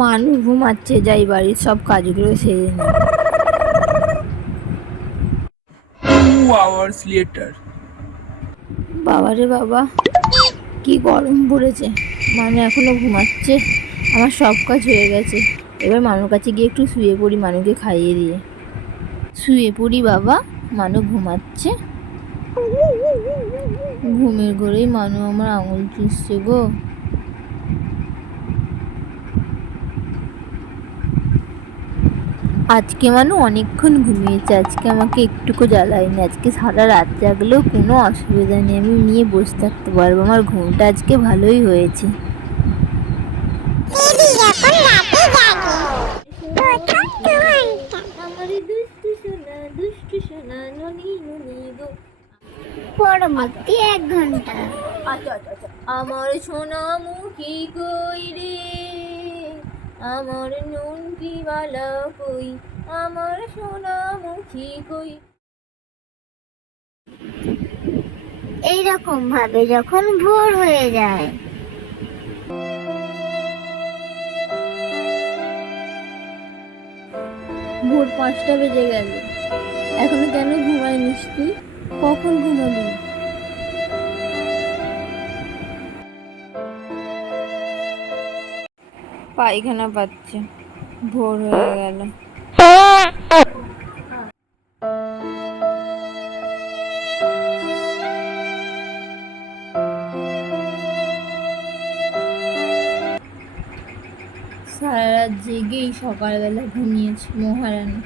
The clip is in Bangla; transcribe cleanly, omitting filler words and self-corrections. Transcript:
মানু ঘুমাচ্ছে, যাই বাড়ির সব কাজগুলো সেরে নি। 2 hours later. বাবারে বাবা, কি গরম পড়েছে। মানু এখনো ঘুমাচ্ছে, আমার সব কাজ হয়ে গেছে। এবার মানুর কাছে গিয়ে একটু শুয়ে পড়ি, মানুকে খাইয়ে দিয়ে শুয়ে পড়ি। বাবা, মানু ঘুমাচ্ছে। ঘুমের ঘরেই মানু আমার আঙুল চুষছে গো। আজকে মানু অনেকক্ষণ ঘুমিয়েছে, আজকে আমাকে একটুকু জ্বালায়নি। আজকে সারা রাত জাগলেও কোনো অসুবিধা নেই, আমি নিয়ে বসে থাকতে পারবো। আমার ঘুমটা আজকে ভালোই হয়েছে। পরবর্তী 1 ঘন্টা। আচ্ছা আচ্ছা আচ্ছা। আমার সোনামুখী কই রে, আমার নুন কি বালা কই, আমার সোনামুখী কই। এইরকম ভাবে যখন ভোর হয়ে যায়, ভোর 5টা বেজে গেল, এখনো কেন ঘুমাইনিস তুই? কখন ঘুমাবি? পায়খানা পাচ্ছে, ভোর হয়ে গেল। সারা রাত জেগেই সকালবেলা ঘুমিয়েছি মহারানী।